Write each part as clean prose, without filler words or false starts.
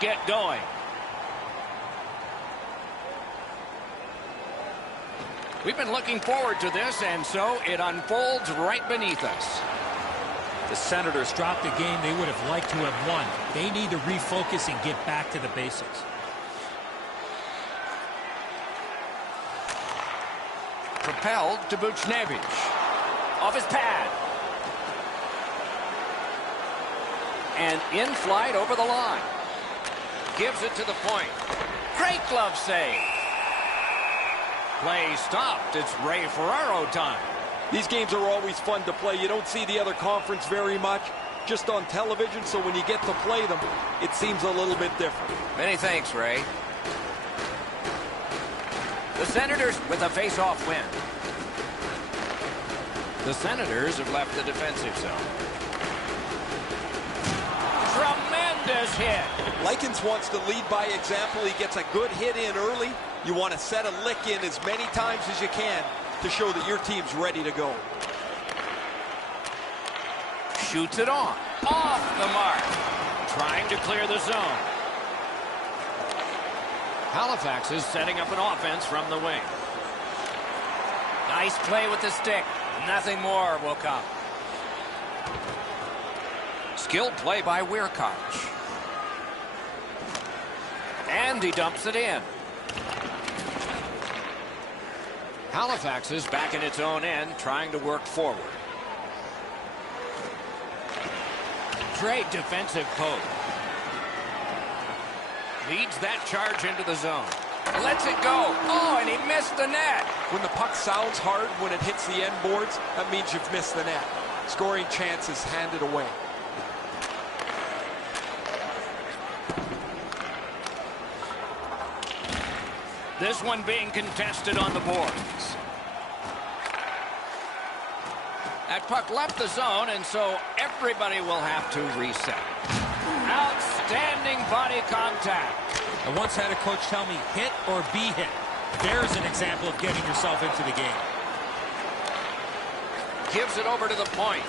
get going. We've been looking forward to this, and so it unfolds right beneath us. The Senators dropped a game they would have liked to have won. They need to refocus and get back to the basics. Propelled to Buchnevich. Off his pad. And in flight over the line. Gives it to the point. Great glove save. Play stopped. It's Ray Ferraro time. These games are always fun to play. You don't see the other conference very much, just on television, so when you get to play them, it seems a little bit different. Many thanks, Ray. The Senators with a face-off win. The Senators have left the defensive zone. Tremendous hit. Likens wants to lead by example. He gets a good hit in early. You want to set a lick in as many times as you can to show that your team's ready to go. Shoots it on. Off the mark. Trying to clear the zone. Halifax is setting up an offense from the wing. Nice play with the stick. Nothing more will come. Skilled play by Weirkoch. And he dumps it in. Halifax is back in its own end, trying to work forward. Great defensive poke. Leads that charge into the zone. Lets it go. Oh, and he missed the net. When the puck sounds hard when it hits the end boards, that means you've missed the net. Scoring chances handed away. This one being contested on the boards. That puck left the zone, and so everybody will have to reset. Outstanding body contact. I once had a coach tell me, hit or be hit. There's an example of getting yourself into the game. Gives it over to the point.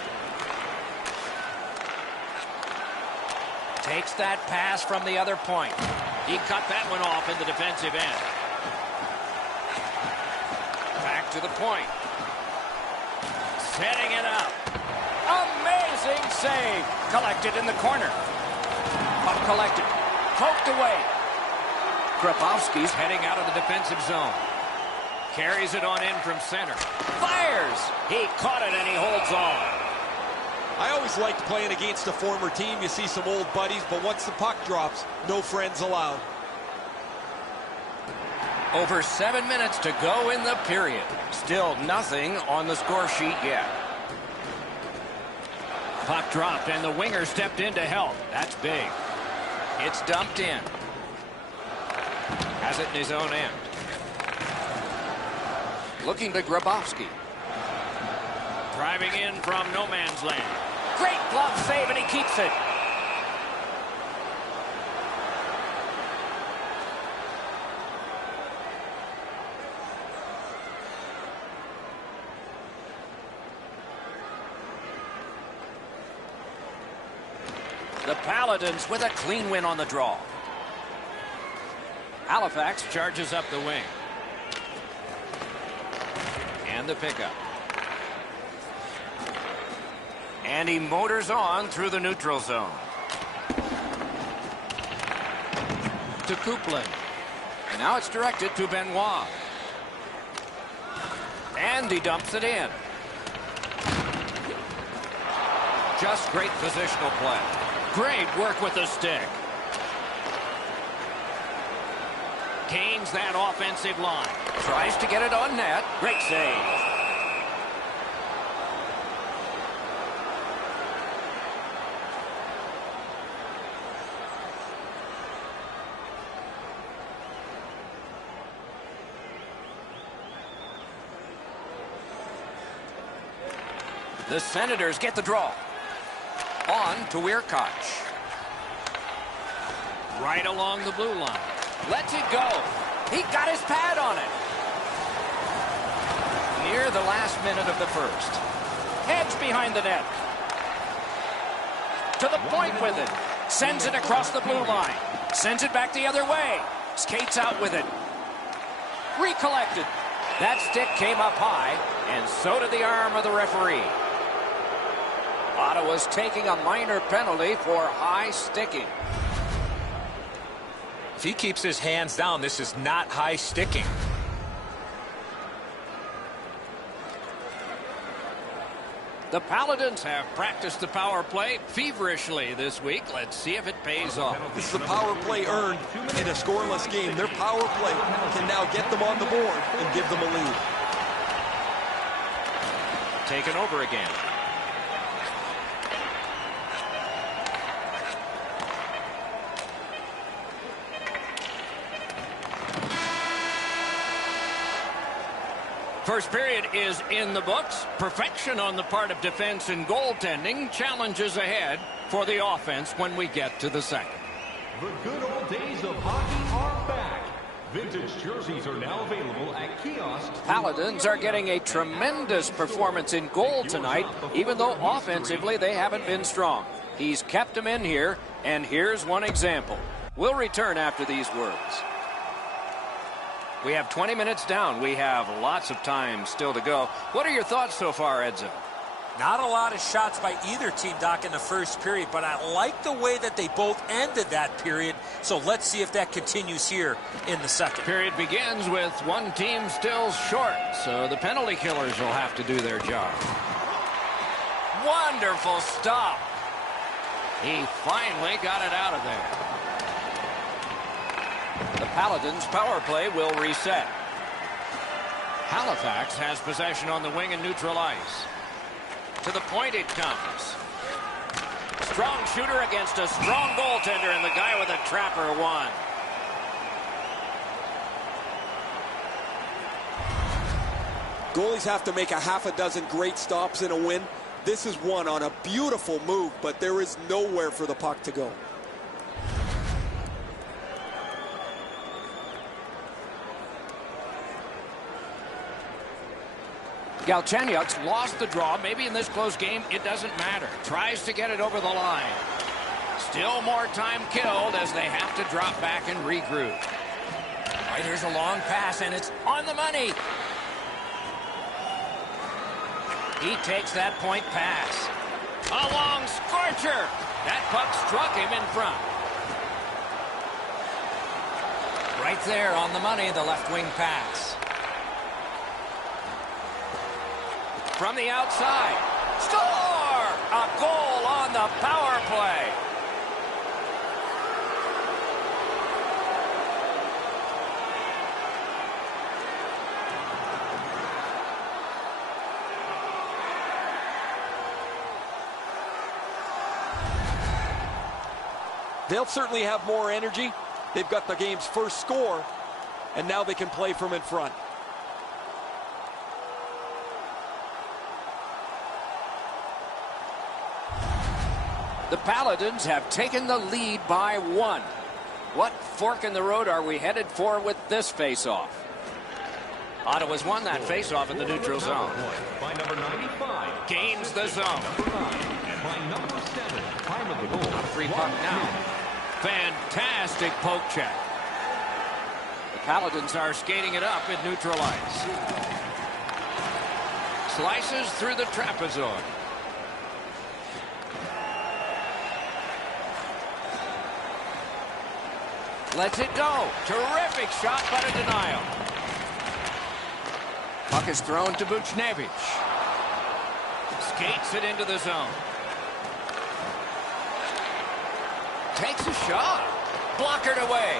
Takes that pass from the other point. He cut that one off in the defensive end. Back to the point. Setting it up. Amazing save. Collected in the corner. Puck collected. Poked away. Grabowski's heading out of the defensive zone. Carries it on in from center. Fires. He caught it and he holds on. I always liked playing against a former team. You see some old buddies, but once the puck drops, no friends allowed. Over 7 minutes to go in the period. Still nothing on the score sheet yet. Puck dropped and the winger stepped in to help. That's big. It's dumped in. Has it in his own end. Looking to Grabowski. Driving in from no man's land. Great glove save and he keeps it. The Paladins with a clean win on the draw. Halifax charges up the wing. And the pickup. And he motors on through the neutral zone. To Coupland. And now it's directed to Benoit. And he dumps it in. Just great positional play. Great work with the stick. Gains that offensive line. Tries to get it on net. Great save. The Senators get the draw. On to Weirkoch. Right along the blue line. Lets it go. He got his pad on it. Near the last minute of the first. Heads behind the net. To the point with it. Sends it across the blue line. Sends it back the other way. Skates out with it. Recollected. That stick came up high, and so did the arm of the referee. Ottawa's taking a minor penalty for high sticking. If he keeps his hands down, this is not high sticking. The Paladins have practiced the power play feverishly this week. Let's see if it pays off. This is the power play earned in a scoreless game. Their power play can now get them on the board and give them a lead. Taken over again. First period is in the books. Perfection on the part of defense and goaltending. Challenges ahead for the offense when we get to the second. The good old days of hockey are back. Vintage jerseys are now available at kiosks. Paladins are getting a tremendous performance in goal tonight, even though offensively they haven't been strong. He's kept them in here, and here's one example. We'll return after these words. We have 20 minutes down. We have lots of time still to go. What are your thoughts so far, Edzo? Not a lot of shots by either team, Doc, in the first period, but I like the way that they both ended that period, so let's see if that continues here in the second. Period begins with one team still short, so the penalty killers will have to do their job. Wonderful stop. He finally got it out of there. The Paladins' power play will reset. Halifax has possession on the wing and neutral ice. To the point it comes. Strong shooter against a strong goaltender, and the guy with a trapper won. Goalies have to make a half a dozen great stops in a win. This is one on a beautiful move, but there is nowhere for the puck to go. Galchenyuk's lost the draw. Maybe in this close game, it doesn't matter. Tries to get it over the line. Still more time killed as they have to drop back and regroup. Right, here's a long pass, and it's on the money. He takes that point pass. A long scorcher. That puck struck him in front. Right there on the money, the left wing pass. From the outside. Score! A goal on the power play. They'll certainly have more energy. They've got the game's first score, and now they can play from in front. The Paladins have taken the lead by one. What fork in the road are we headed for with this face-off? Ottawa's won that face-off in the neutral zone. By number 95. Gains the zone. And by number 7, time of the goal. Free puck now. Fantastic poke check. The Paladins are skating it up at neutral ice. Slices through the trapezoid. Lets it go. Terrific shot, but a denial. Puck is thrown to Buchnevich. Skates it into the zone. Takes a shot. Blockered away.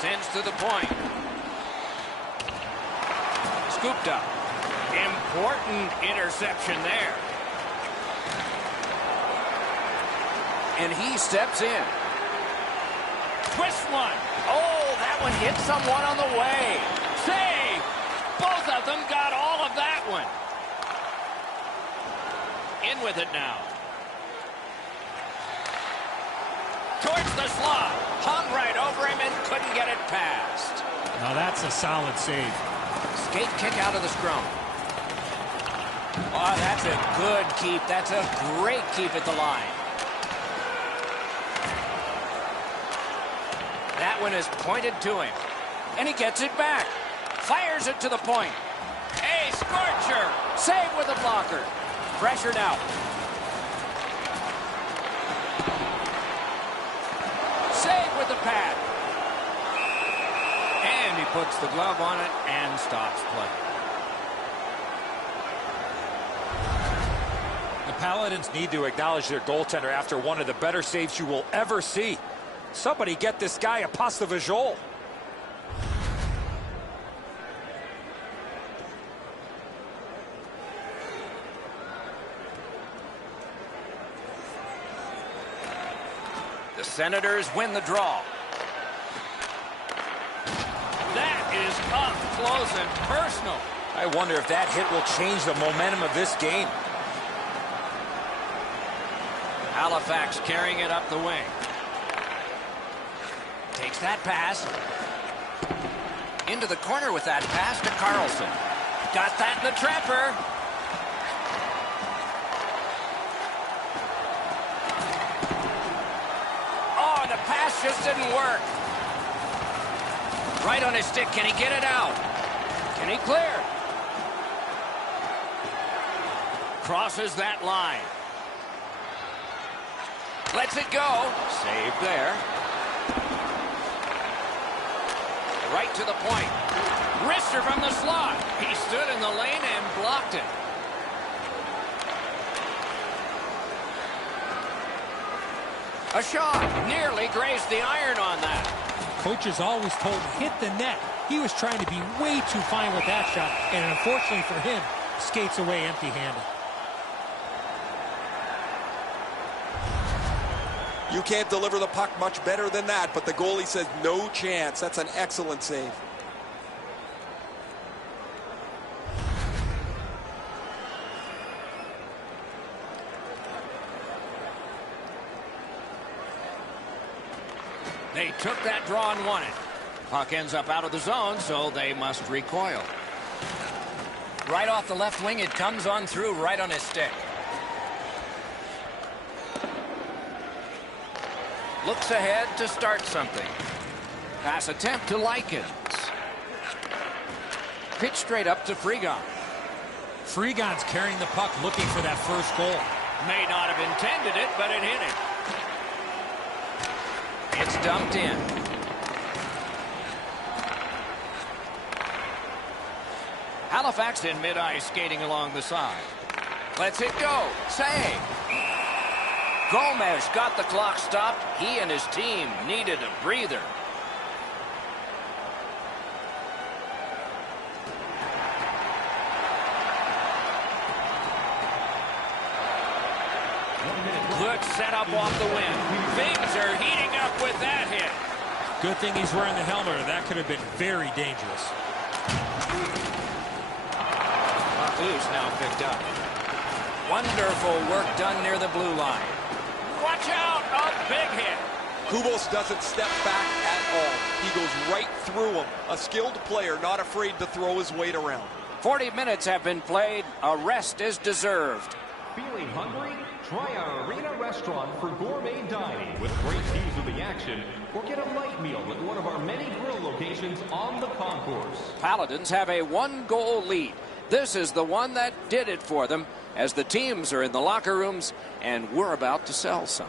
Sends to the point. Scooped up. Important interception there. And he steps in. Twist one. Oh, that one hit someone on the way. Save. Both of them got all of that one. In with it now. Towards the slot. Hung right over him and couldn't get it past. Now that's a solid save. Skate kick out of the scrum. Oh, that's a good keep. That's a great keep at the line. That one is pointed to him. And he gets it back. Fires it to the point. A scorcher. Save with a blocker. Pressured out. Save with the pad. And he puts the glove on it and stops play. The Paladins need to acknowledge their goaltender after one of the better saves you will ever see. Somebody get this guy a pass de visual. The Senators win the draw. That is up close and personal. I wonder if that hit will change the momentum of this game. Halifax carrying it up the wing. Takes that pass. Into the corner with that pass to Carlson. Got that in the trapper. Oh, the pass just didn't work. Right on his stick. Can he get it out? Can he clear? Crosses that line. Lets it go. Save there. Right to the point. Wrister from the slot. He stood in the lane and blocked it. A shot. Nearly grazed the iron on that. Coaches always told him, hit the net. He was trying to be way too fine with that shot, and unfortunately for him, skates away empty-handed. You can't deliver the puck much better than that, but the goalie says no chance. That's an excellent save. They took that draw and won it. Puck ends up out of the zone, so they must recoil. Right off the left wing, it comes on through right on his stick. Looks ahead to start something. Pass attempt to Likens. Pitch straight up to Freegon. Freegon's carrying the puck looking for that first goal. May not have intended it, but it hit him. It's dumped in. Halifax in mid-ice skating along the side. Lets it go. Save. Gomez got the clock stopped. He and his team needed a breather. Good setup off the win. Things are heating up with that hit. Good thing he's wearing the helmet, or that could have been very dangerous. Puck loose now picked up. Wonderful work done near the blue line. Watch out! A big hit. Kubos doesn't step back at all. He goes right through him. A skilled player, not afraid to throw his weight around. 40 minutes have been played. A rest is deserved. Feeling hungry? Try our arena restaurant for gourmet dining with great views of the action, or get a light meal at one of our many grill locations on the concourse. Paladins have a one-goal lead. This is the one that did it for them, as the teams are in the locker rooms and we're about to sell some.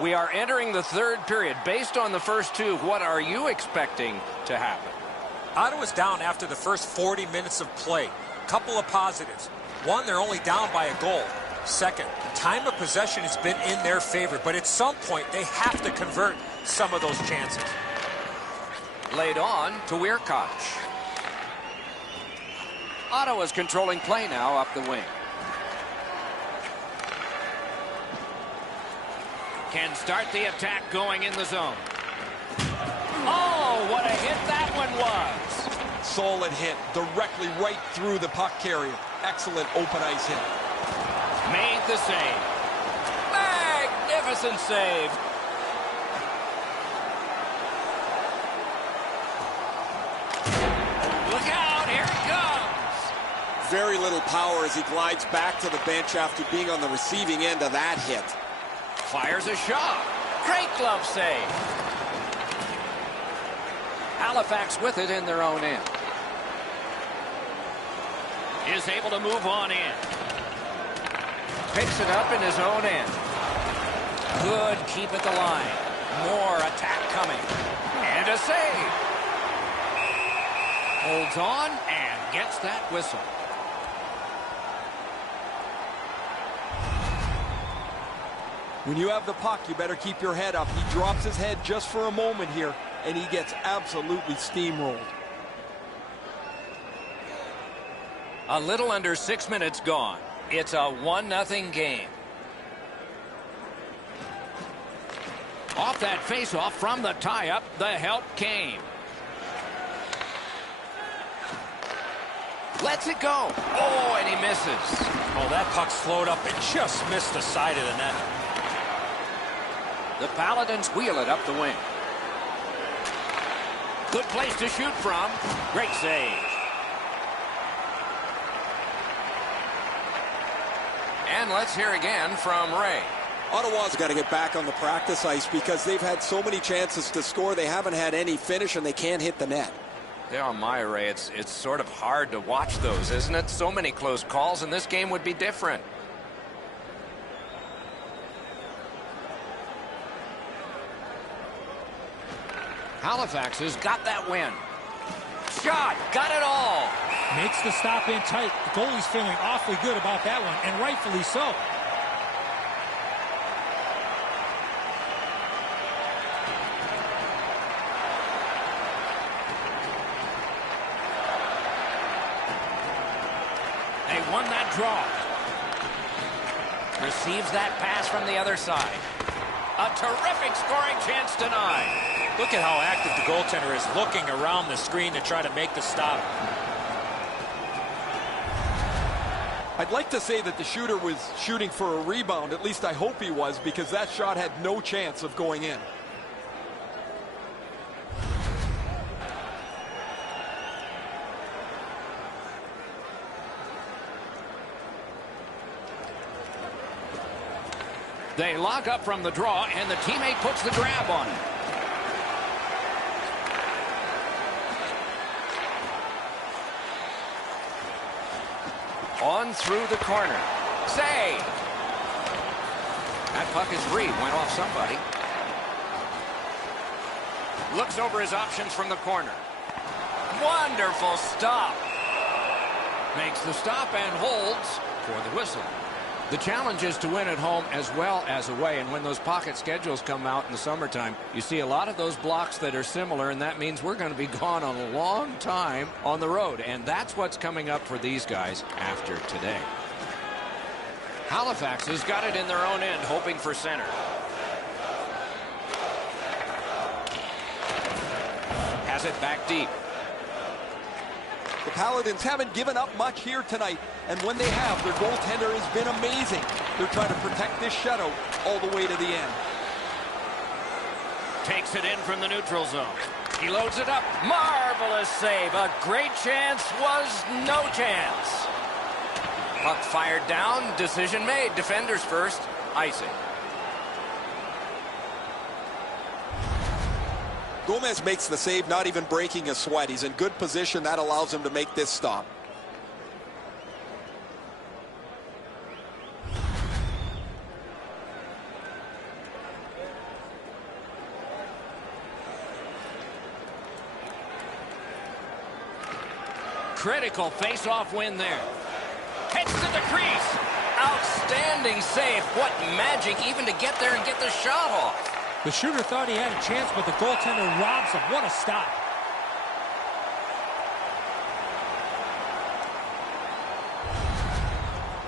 We are entering the third period. Based on the first two, what are you expecting to happen? Ottawa's down after the first 40 minutes of play. Couple of positives. One, they're only down by a goal. Second, time of possession has been in their favor, but at some point they have to convert some of those chances. Laid on to Weirkoch. Ottawa's controlling play now up the wing. Can start the attack going in the zone. Oh, what a hit that one was. Solid hit, directly right through the puck carrier. Excellent open ice hit. Made the save. Magnificent save. Look out, here it comes. Very little power as he glides back to the bench after being on the receiving end of that hit. Fires a shot. Great glove save. Halifax with it in their own end. Is able to move on in. Picks it up in his own end. Good keep at the line. More attack coming. And a save. Holds on and gets that whistle. When you have the puck, you better keep your head up. He drops his head just for a moment here, and he gets absolutely steamrolled. A little under 6 minutes gone. It's a 1-0 game. Off that faceoff from the tie-up, the help came. Lets it go. Oh, and he misses. Oh, that puck slowed up and just missed the side of the net. The Paladins wheel it up the wing. Good place to shoot from. Great save. And let's hear again from Ray. Ottawa's got to get back on the practice ice because they've had so many chances to score. They haven't had any finish, and they can't hit the net. Yeah, my Ray, it's sort of hard to watch those, isn't it? So many close calls, and this game would be different. Halifax has got that win. Shot, got it all. Makes the stop in tight. The goalie's feeling awfully good about that one, and rightfully so. They won that draw. Receives that pass from the other side. A terrific scoring chance denied. Look at how active the goaltender is, looking around the screen to try to make the stop. I'd like to say that the shooter was shooting for a rebound. At least I hope he was, because that shot had no chance of going in. They lock up from the draw, and the teammate puts the grab on it. On through the corner. Save! That puck is free. Went off somebody. Looks over his options from the corner. Wonderful stop. Makes the stop and holds for the whistle. The challenge is to win at home as well as away, and when those pocket schedules come out in the summertime, you see a lot of those blocks that are similar, and that means we're going to be gone on a long time on the road, and that's what's coming up for these guys after today. Halifax has got it in their own end, hoping for center. Has it back deep. The Paladins haven't given up much here tonight, and when they have, their goaltender has been amazing. They're trying to protect this shutout all the way to the end. Takes it in from the neutral zone. He loads it up. Marvelous save. A great chance was no chance. Puck fired down. Decision made. Defenders first. Icing. Gomez makes the save, not even breaking a sweat. He's in good position. That allows him to make this stop. Critical face-off win there. Heads to the crease. Outstanding save. What magic even to get there and get the shot off. The shooter thought he had a chance, but the goaltender robs him. What a stop.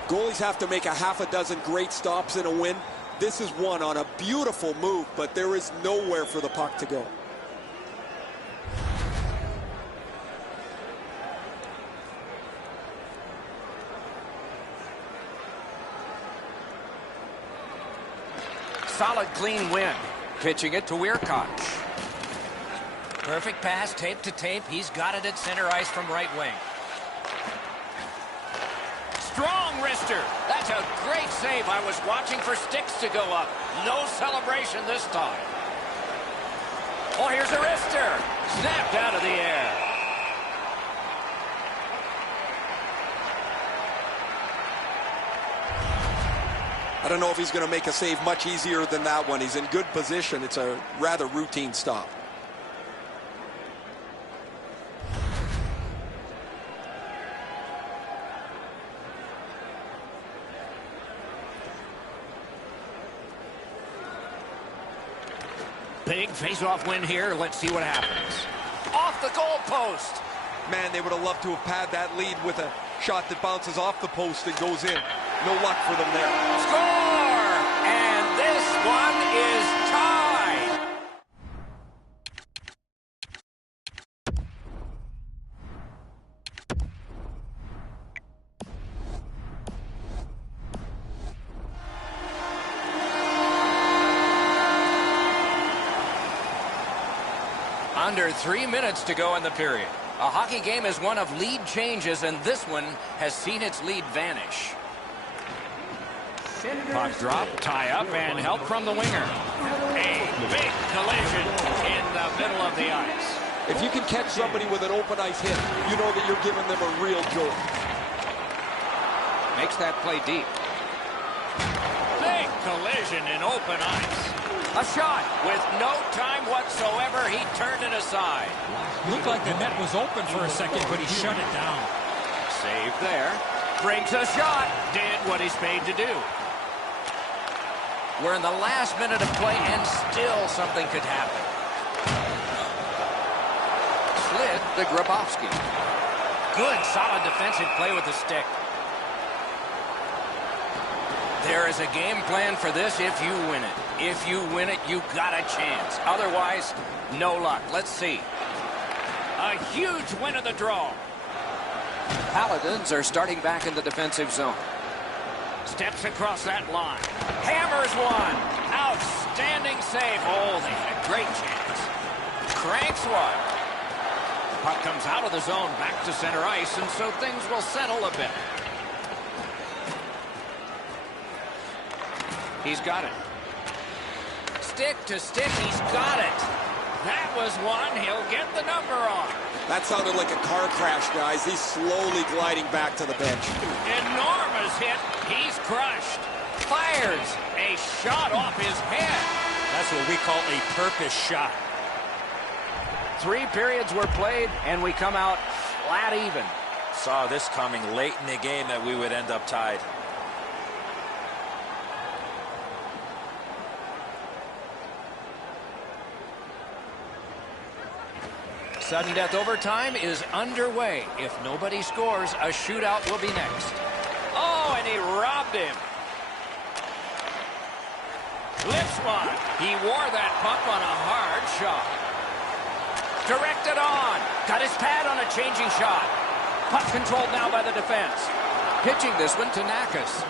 Goalies have to make a half a dozen great stops in a win. This is one on a beautiful move, but there is nowhere for the puck to go. Solid, clean win. Pitching it to Weirkoch. Perfect pass, tape to tape. He's got it at center ice from right wing. Strong wrister. That's a great save. I was watching for sticks to go up. No celebration this time. Oh, here's a wrister. Snapped out of the air. I don't know if he's going to make a save much easier than that one. He's in good position. It's a rather routine stop. Big face-off win here. Let's see what happens. Off the goal post. Man, they would have loved to have had that lead with a shot that bounces off the post and goes in. No luck for them there. Score! And this one is tied. Under 3 minutes to go in the period. A hockey game is one of lead changes, and this one has seen its lead vanish. Puck drop, tie up, and help from the winger. A big collision in the middle of the ice. If you can catch somebody with an open ice hit, you know that you're giving them a real jolt. Makes that play deep. Big collision in open ice. A shot with no time whatsoever. He turned it aside. Looked like the net was open for a second, but he shut it down. Save there. Brings a shot. Did what he's paid to do. We're in the last minute of play, and still something could happen. Slid to Grabowski. Good, solid defensive play with the stick. There is a game plan for this if you win it. If you win it, you got a chance. Otherwise, no luck. Let's see. A huge win of the draw. Paladins are starting back in the defensive zone. Steps across that line. Hammers one. Outstanding save. Oh, they had a great chance. Cranks one. Puck comes out of the zone back to center ice, and so things will settle a bit. He's got it. Stick to stick, he's got it. That was one he'll get the number on. That sounded like a car crash, guys. He's slowly gliding back to the bench. Enormous hit. He's crushed. Fires a shot off his head. That's what we call a purpose shot. 3 periods were played, and we come out flat even. Saw this coming late in the game that we would end up tied. Sudden death overtime is underway. If nobody scores, a shootout will be next. Oh, and he robbed him. Lifts one. He wore that puck on a hard shot. Directed on. Got his pad on a changing shot. Puck controlled now by the defense. Pitching this one to Nakas.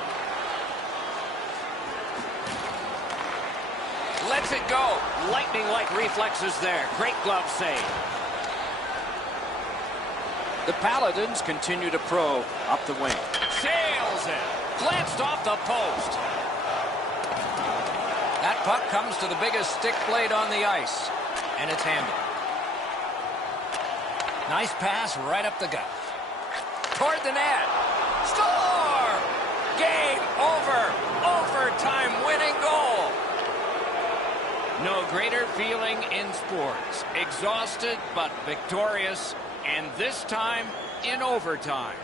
Lets it go. Lightning-like reflexes there. Great glove save. The Paladins continue to probe up the wing. Sails it. Glanced off the post. That puck comes to the biggest stick blade on the ice. And it's handled. Nice pass right up the gut. Toward the net. Score! Game over. Overtime winning goal. No greater feeling in sports. Exhausted but victorious. And this time, in overtime.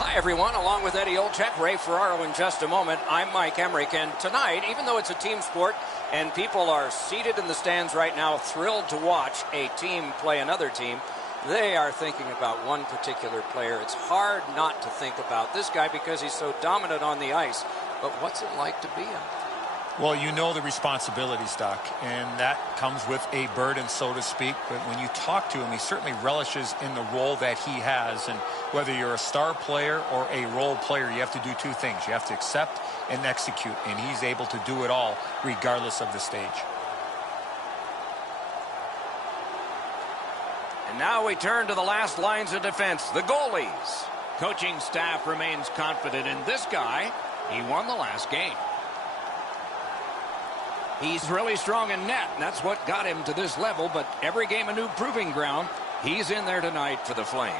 Hi, everyone. Along with Eddie Olczyk, Ray Ferraro in just a moment, I'm Mike Emmerich. And tonight, even though it's a team sport and people are seated in the stands right now thrilled to watch a team play another team, they are thinking about one particular player. It's hard not to think about this guy because he's so dominant on the ice. But what's it like to be him? Well, you know the responsibilities, Doc, and that comes with a burden, so to speak. But when you talk to him, he certainly relishes in the role that he has. And whether you're a star player or a role player, you have to do two things. You have to accept and execute, and he's able to do it all regardless of the stage. And now we turn to the last lines of defense, the goalies. Coaching staff remains confident in this guy. He won the last game. He's really strong in net, and that's what got him to this level, but every game a new proving ground. He's in there tonight for the Flames.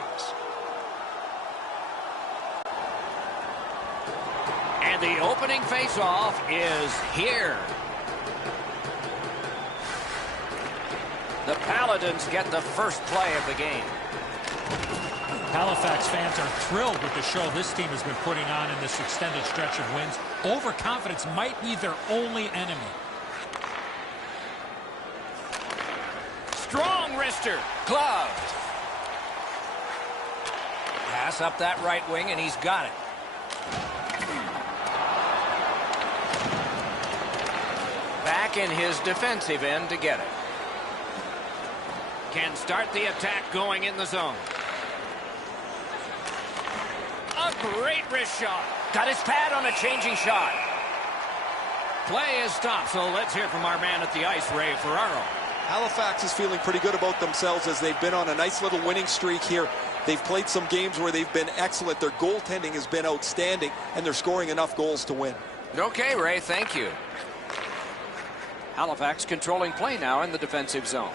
And the opening faceoff is here. The Paladins get the first play of the game. Halifax fans are thrilled with the show this team has been putting on in this extended stretch of wins. Overconfidence might be their only enemy. Strong wrister, gloved. Pass up that right wing, and he's got it. Back in his defensive end to get it. Can start the attack going in the zone. A great wrist shot. Got his pad on a changing shot. Play is stopped, so let's hear from our man at the ice, Ray Ferraro. Halifax is feeling pretty good about themselves as they've been on a nice little winning streak here. They've played some games where they've been excellent. Their goaltending has been outstanding, and they're scoring enough goals to win. Okay, Ray, thank you. Halifax controlling play now in the defensive zone.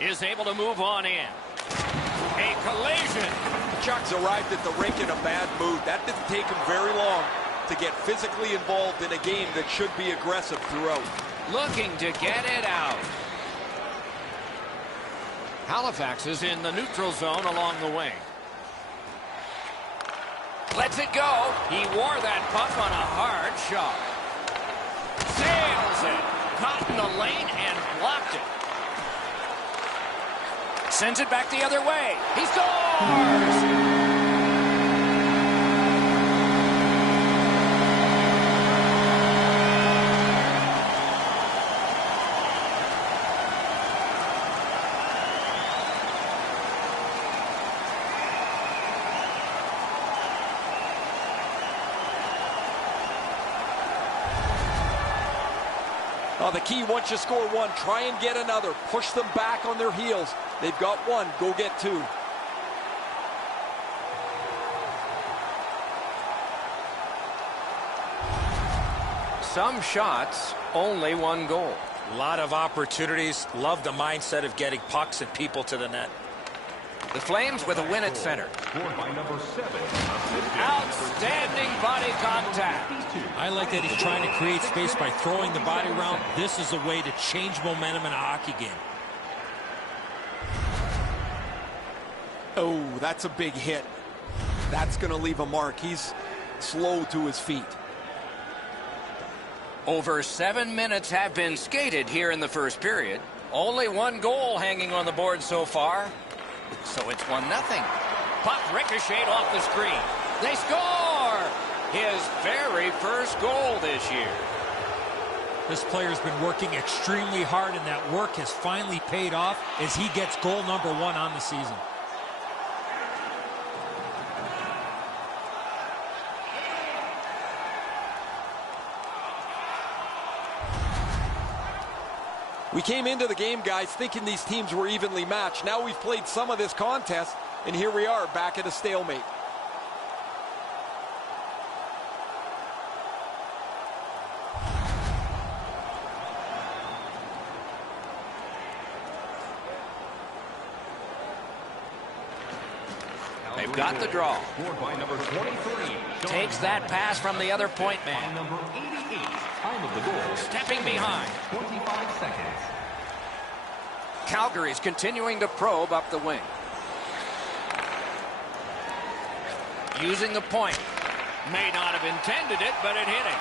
Is able to move on in. A collision. Chuck's arrived at the rink in a bad mood. That didn't take him very long to get physically involved in a game that should be aggressive throughout. Looking to get it out. Halifax is in the neutral zone along the wing. Lets it go. He wore that puck on a hard shot. Sails it. Caught in the lane and blocked it. Sends it back the other way. He scores! The key, once you score one, try and get another. Push them back on their heels. They've got one. Go get two. Some shots, only one goal. A lot of opportunities. Love the mindset of getting pucks and people to the net. The Flames with a win at center. Scored by number 7. Outstanding body contact. I like that he's trying to create space by throwing the body around. This is a way to change momentum in a hockey game. Oh, that's a big hit. That's going to leave a mark. He's slow to his feet. Over 7 minutes have been skated here in the first period. Only one goal hanging on the board so far. So it's 1-0. Puck ricocheted off the screen. They score! His very first goal this year. This player's been working extremely hard, and that work has finally paid off as he gets goal number 1 on the season. We came into the game, guys, thinking these teams were evenly matched. Now we've played some of this contest, and here we are back at a stalemate. They've got the draw. Scored by number 23. Takes that pass from the other point By man. number 88. Time of the goal. Stepping behind. 25 seconds. Calgary's continuing to probe up the wing. Using the point. May not have intended it, but it hit him.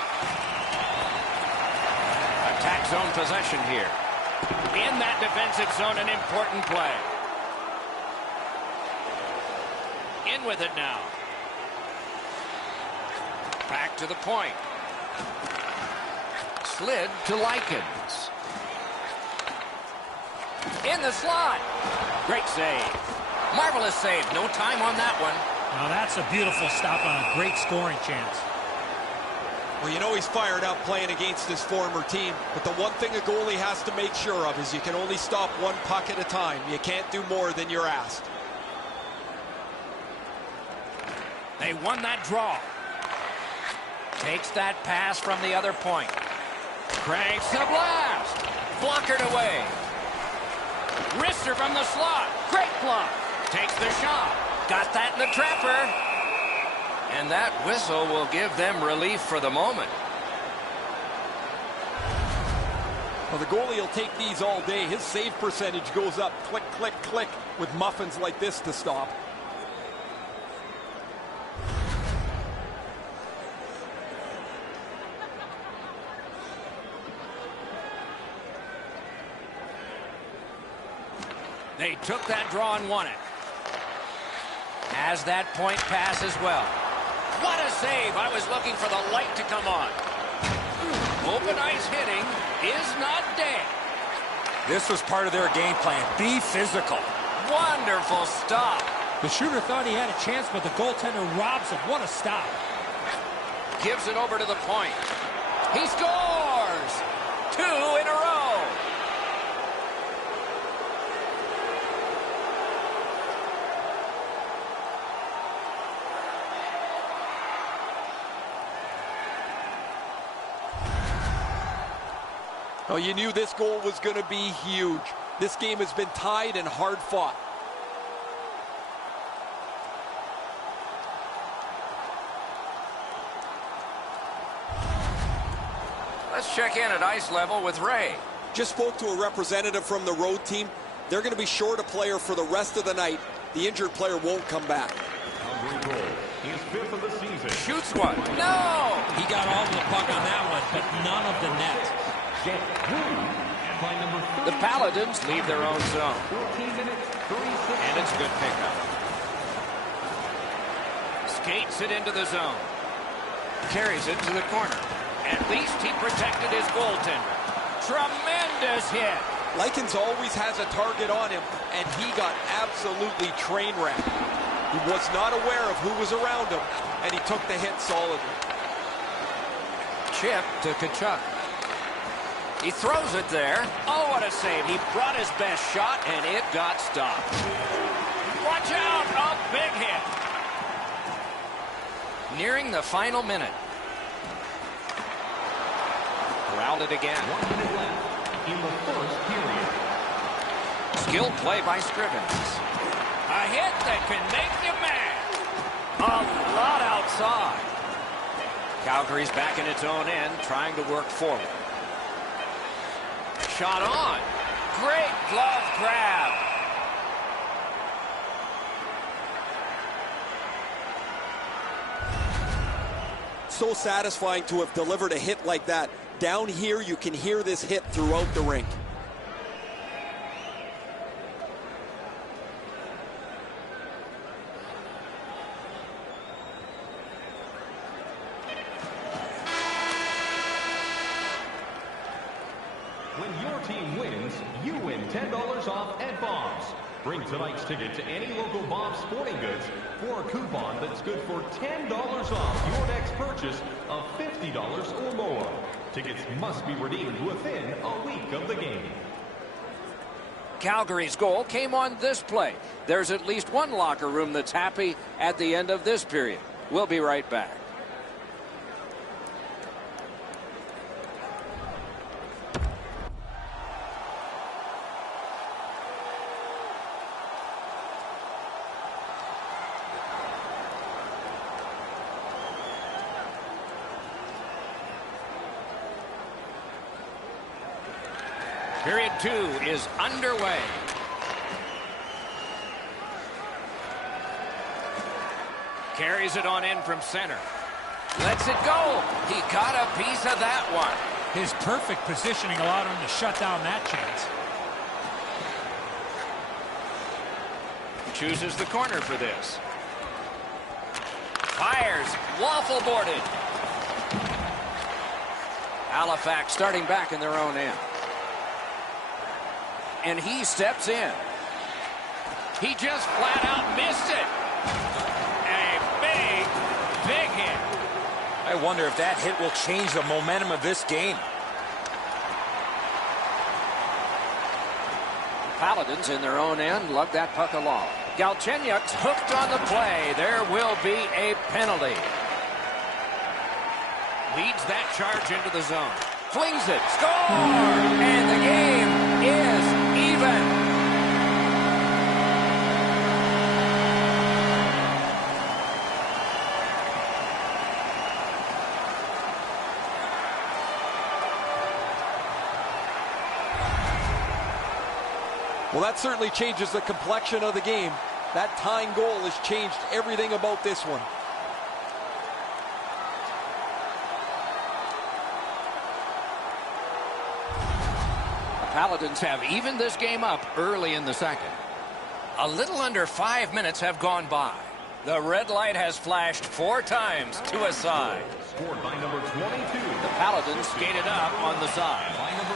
Attack zone possession here. In that defensive zone, an important play. In with it now. Back to the point. Slid to Likens. In the slot. Great save. Marvelous save. No time on that one. Now that's a beautiful stop on a great scoring chance. Well, you know he's fired up playing against his former team, but the one thing a goalie has to make sure of is you can only stop one puck at a time. You can't do more than you're asked. They won that draw. Takes that pass from the other point. Cranks the blast. Blockered away. Wrister from the slot. Great block. Takes the shot. Got that in the trapper. And that whistle will give them relief for the moment. Well, the goalie will take these all day. His save percentage goes up. Click, click, click with muffins like this to stop. They took that draw and won it. Has that point pass as well. What a save. I was looking for the light to come on. Open ice hitting is not dead. This was part of their game plan. Be physical. Wonderful stop. The shooter thought he had a chance, but the goaltender robs him. What a stop. Gives it over to the point. He scores! 2 in a row. Oh, you knew this goal was going to be huge. This game has been tied and hard fought. Let's check in at ice level with Ray. Just spoke to a representative from the road team. They're going to be short a player for the rest of the night. The injured player won't come back. Calgary goal. His 5th of the season. Shoots one. No! He got all of the puck on that one, but none of the net. And by number 30. The Paladins leave their own zone. 14 minutes, 36 And it's good pickup. Skates it into the zone. Carries it to the corner. At least he protected his goaltender. Tremendous hit. Likens always has a target on him, and he got absolutely train wrecked. He was not aware of who was around him, and he took the hit solidly. Chip to Kachuk. He throws it there. Oh, what a save. He brought his best shot, and it got stopped. Watch out. A big hit. Nearing the final minute. Corralled it again. 1 minute left. in the first period. Skilled play by Scrivens. A hit that can make you mad. A lot outside. Calgary's back in its own end, trying to work forward. Shot on. Great glove grab. So satisfying to have delivered a hit like that. Down here, you can hear this hit throughout the rink. When your team wins, you win $10 off at Bob's. Bring tonight's ticket to any local Bob's Sporting Goods for a coupon that's good for $10 off your next purchase of $50 or more. Tickets must be redeemed within a week of the game. Calgary's goal came on this play. There's at least one locker room that's happy at the end of this period. We'll be right back. Period 2 is underway. Carries it on in from center. Lets it go. He got a piece of that one. His perfect positioning allowed him to shut down that chance. Chooses the corner for this. Fires. Waffle boarded. Halifax starting back in their own end. And he steps in. He just flat out missed it. A big, big hit. I wonder if that hit will change the momentum of this game. Paladins in their own end lug that puck along. Galchenyuk's hooked on the play. There will be a penalty. Leads that charge into the zone. Flings it. Score! And the game is even. Well, that certainly changes the complexion of the game. That tying goal has changed everything about this one. Paladins have evened this game up early in the second. A little under 5 minutes have gone by. The red light has flashed 4 times to a side. Scored by number 22. The Paladins skated up on the side. By number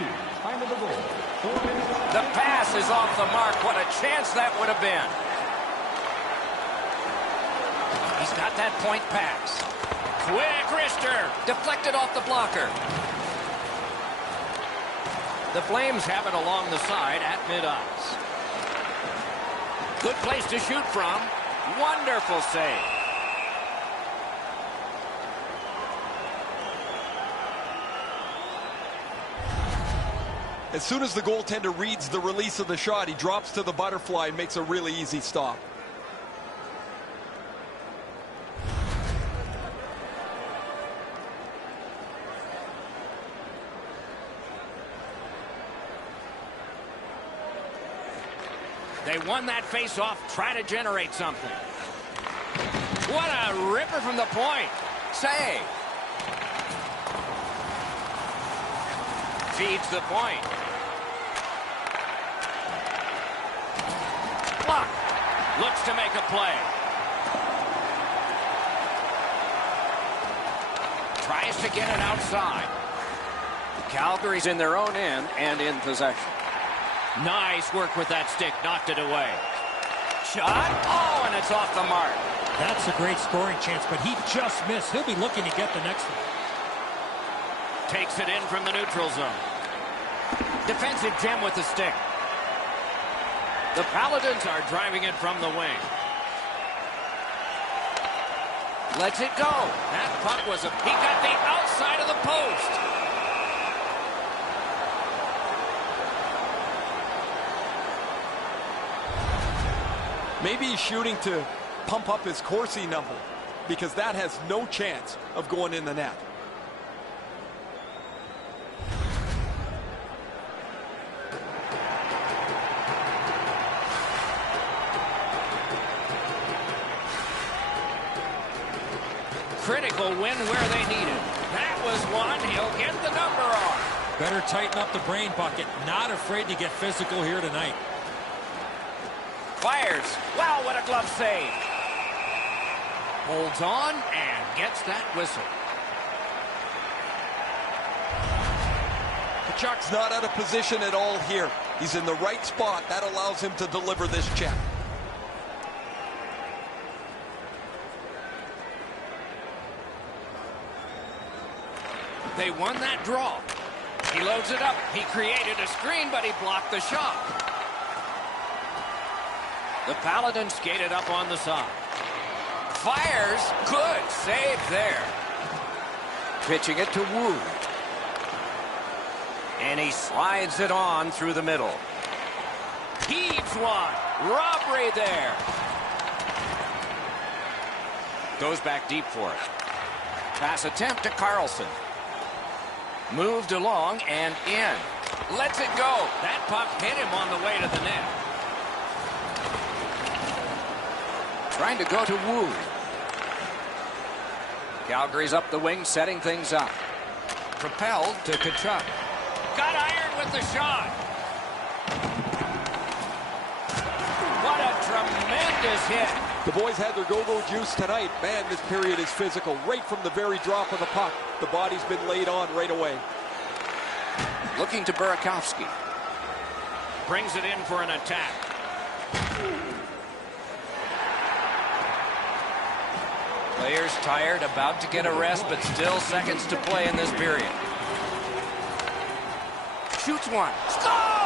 52. Time of the goal. 4 minutes. The pass is off the mark. What a chance that would have been. He's got that point pass. Quick wrister. Deflected off the blocker. The Flames have it along the side at mid-ice. Good place to shoot from. Wonderful save. As soon as the goaltender reads the release of the shot, he drops to the butterfly and makes a really easy stop. They won that face-off. Try to generate something. What a ripper from the point. Save. Feeds the point. Block. Looks to make a play. Tries to get it outside. Calgary's in their own end and in possession. Nice work with that stick. Knocked it away. Shot. Oh, and it's off the mark. That's a great scoring chance, but he just missed. He'll be looking to get the next one. Takes it in from the neutral zone. Defensive gem with the stick. The Paladins are driving it from the wing. Lets it go. That puck was he got the outside of the post. Maybe he's shooting to pump up his Corsi number, because that has no chance of going in the net. Critical win where they need it. That was one. He'll get the number on. Better tighten up the brain bucket. Not afraid to get physical here tonight. Fires. Wow, what a glove save. Holds on and gets that whistle. Kachuk's not out of position at all here. He's in the right spot. That allows him to deliver this check. They won that draw. He loads it up. He created a screen, but he blocked the shot. The Paladin skated up on the side. Fires. Good save there. Pitching it to Wu. And he slides it on through the middle. Heaves one. Robbery there. Goes back deep for it. Pass attempt to Carlson. Moved along and in. Lets it go. That puck hit him on the way to the net. Trying to go to Wu. Calgary's up the wing, setting things up. Propelled to Kachuk. Got iron with the shot. What a tremendous hit. The boys had their go-go juice tonight. Man, this period is physical. Right from the very drop of the puck, the body's been laid on right away. Looking to Burakovsky. Brings it in for an attack. Players tired, about to get a rest, but still seconds to play in this period. Shoots one. Score!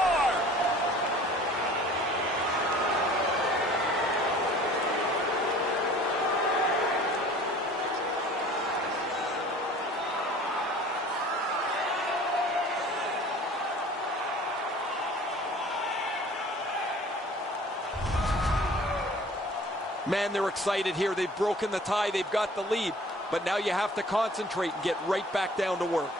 Man, they're excited here. They've broken the tie. They've got the lead. But now you have to concentrate and get right back down to work.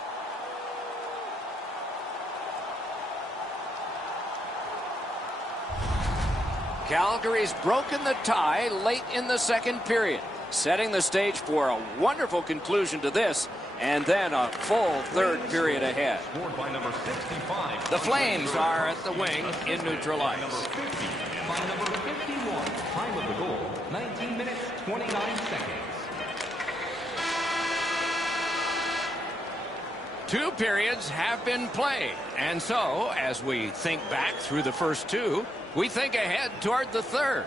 Calgary's broken the tie late in the second period, setting the stage for a wonderful conclusion to this, and then a full third period ahead. The Flames are at the wing in neutral ice. By number 51, time of the goal, 19 minutes, 29 seconds. Two periods have been played, and so, as we think back through the first two, we think ahead toward the third.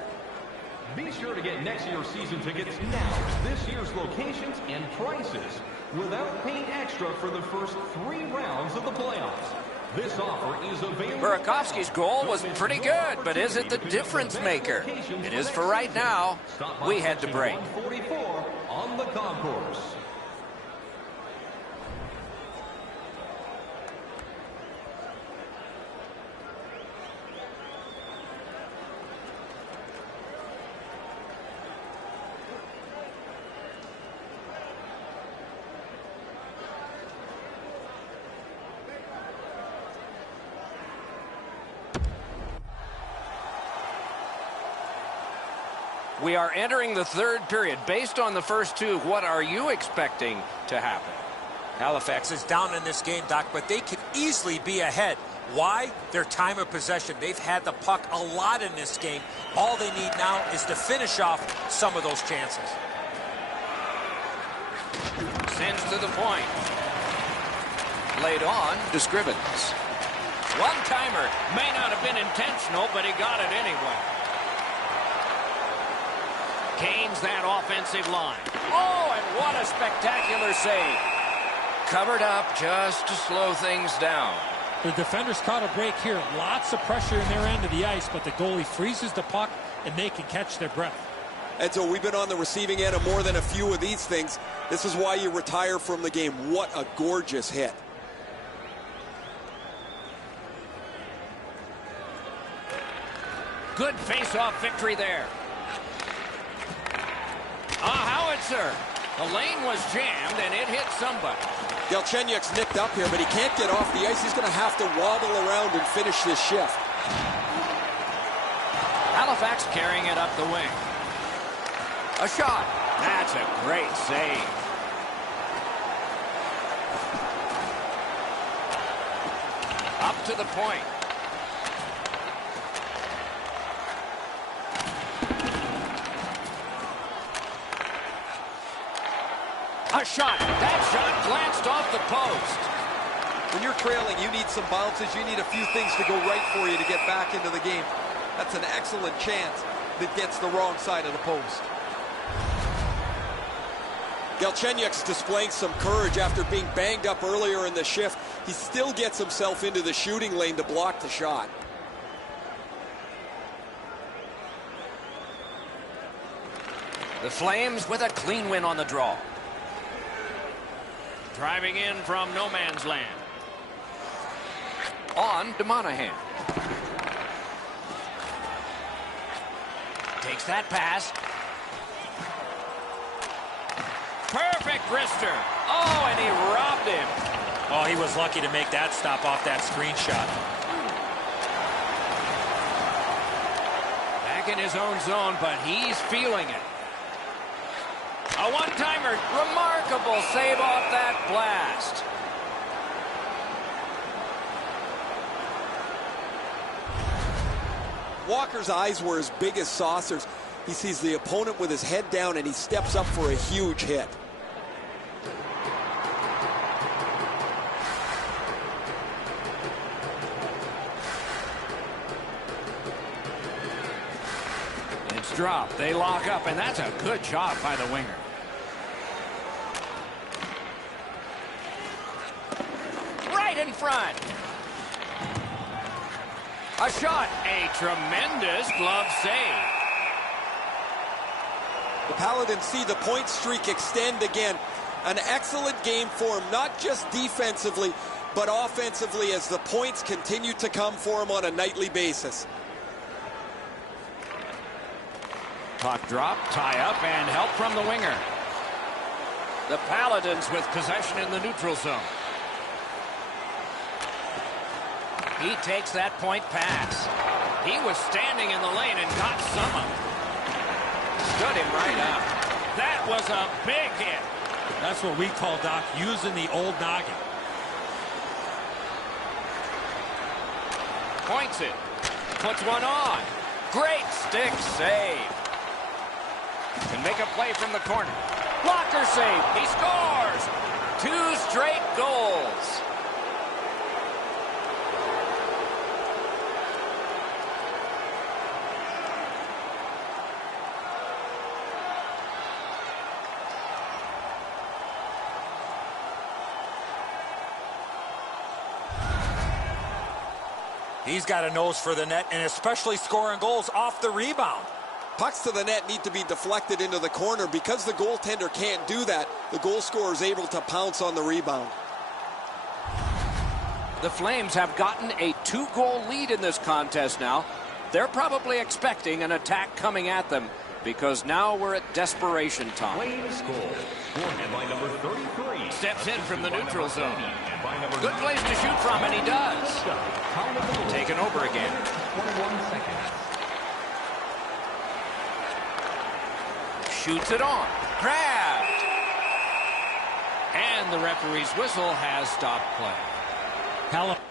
Be sure to get next year's season tickets now at this year's locations and prices without paying extra for the first 3 rounds of the playoffs. This offer is available. Burakovsky's goal was pretty good, but is it the difference maker? It is for right now. We head to break. 144 on the concourse. We are entering the third period. Based on the first two, what are you expecting to happen? Halifax is down in this game, Doc, but they could easily be ahead. Why? Their time of possession. They've had the puck a lot in this game. All they need now is to finish off some of those chances. Sends to the point. Laid on to Scrivens. One-timer. May not have been intentional, but he got it anyway. Gains that offensive line. Oh, and what a spectacular save. Covered up just to slow things down. The defenders caught a break here. Lots of pressure in their end of the ice, but the goalie freezes the puck, and they can catch their breath. And so we've been on the receiving end of more than a few of these things. This is why you retire from the game. What a gorgeous hit. Good face-off victory there. A howitzer. The lane was jammed, and it hit somebody. Galchenyuk's nicked up here, but he can't get off the ice. He's going to have to wobble around and finish this shift. Halifax carrying it up the wing. A shot. That's a great save. Up to the point. A shot. That shot glanced off the post. When you're trailing, you need some bounces. You need a few things to go right for you to get back into the game. That's an excellent chance that gets the wrong side of the post. Galchenyuk's displaying some courage after being banged up earlier in the shift. He still gets himself into the shooting lane to block the shot. The Flames with a clean win on the draw. Driving in from no man's land. On to Monahan. Takes that pass. Perfect wrister. Oh, and he robbed him. Oh, he was lucky to make that stop off that screenshot. Back in his own zone, but he's feeling it. A one-timer. Remarkable save off that blast. Walker's eyes were as big as saucers. He sees the opponent with his head down, and he steps up for a huge hit. It's dropped. They lock up, and that's a good job by the winger. Right in front. A shot. A tremendous glove save. The Paladins see the point streak extend again. An excellent game for him, not just defensively, but offensively as the points continue to come for him on a nightly basis. Puck drop, tie up, and help from the winger. The Paladins with possession in the neutral zone. He takes that point pass. He was standing in the lane and got some of it. Stood him right up. That was a big hit. That's what we call, Doc, using the old noggin. Points it. Puts one on. Great stick save. Can make a play from the corner. Blocker save. He scores. 2 straight goals. He's got a nose for the net, and especially scoring goals off the rebound. Pucks to the net need to be deflected into the corner. Because the goaltender can't do that, the goal scorer is able to pounce on the rebound. The Flames have gotten a 2-goal lead in this contest now. They're probably expecting an attack coming at them because now we're at desperation time. Flames goal. Scored by number 33. Steps in from the neutral zone. Good place to shoot from, and he does. Taken over again. 21 seconds. Shoots it on. Grabbed. And the referee's whistle has stopped play. Halifax.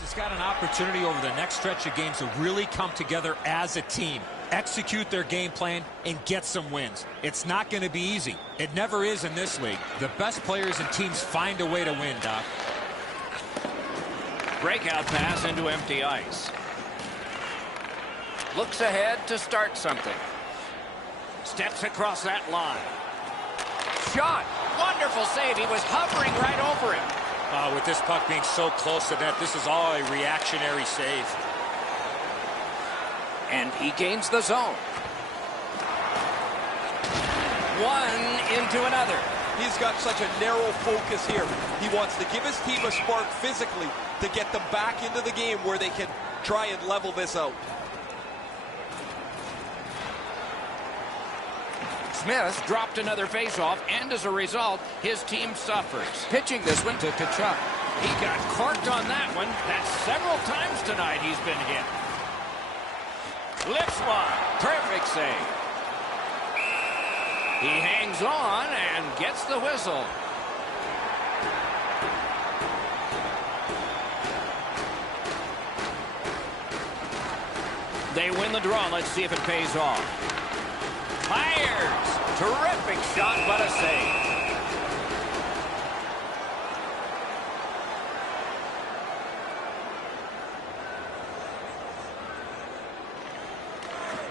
Has got an opportunity over the next stretch of games to really come together as a team, execute their game plan, and get some wins. It's not going to be easy. It never is in this league. The best players and teams find a way to win, Doc. Breakout pass into empty ice. Looks ahead to start something. Steps across that line. Shot. Wonderful save. He was hovering right over him. With this puck being so close to net, this is all a reactionary save. And he gains the zone. One into another. He's got such a narrow focus here. He wants to give his team a spark physically to get them back into the game where they can try and level this out. Smith dropped another faceoff, and as a result, his team suffers. Pitching this one to Kachuk. He got corked on that one. That's several times tonight he's been hit. Lifts one. Terrific save. He hangs on and gets the whistle. They win the draw. Let's see if it pays off. Fires. Terrific shot, but a save.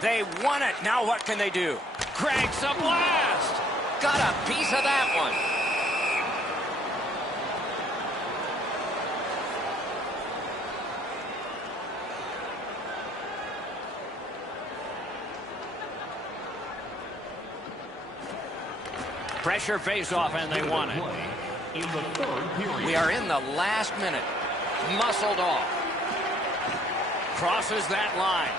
They won it. Now what can they do? Cranks a blast. Got a piece of that one. Pressure face-off, and they won it. In the third period. We are in the last minute. Muscled off. Crosses that line.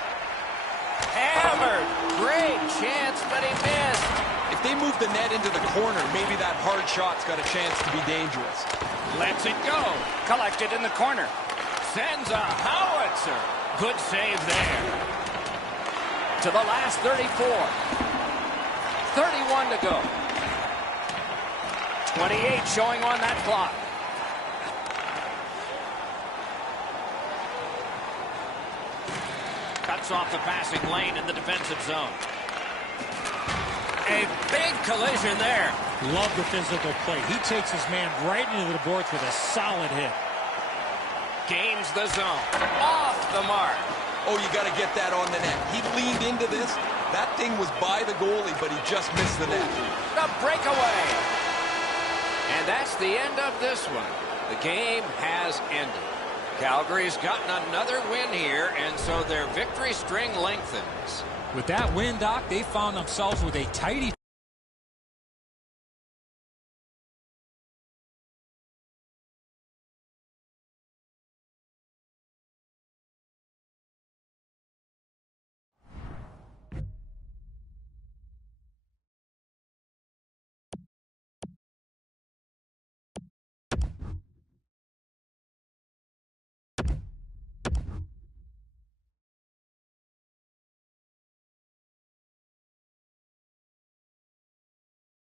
Hammered. Great chance, but he missed. If they move the net into the corner, maybe that hard shot's got a chance to be dangerous. Lets it go. Collected in the corner. Sends a howitzer. Good save there. To the last 34. 31 to go. 28 showing on that clock. Cuts off the passing lane in the defensive zone. A big collision there. Love the physical play. He takes his man right into the boards with a solid hit. Gains the zone. Off the mark. Oh, you got to get that on the net. He leaned into this. That thing was by the goalie, but he just missed the net. The breakaway. And that's the end of this one. The game has ended. Calgary's gotten another win here, and so their victory string lengthens. With that win, Doc, they found themselves with a tight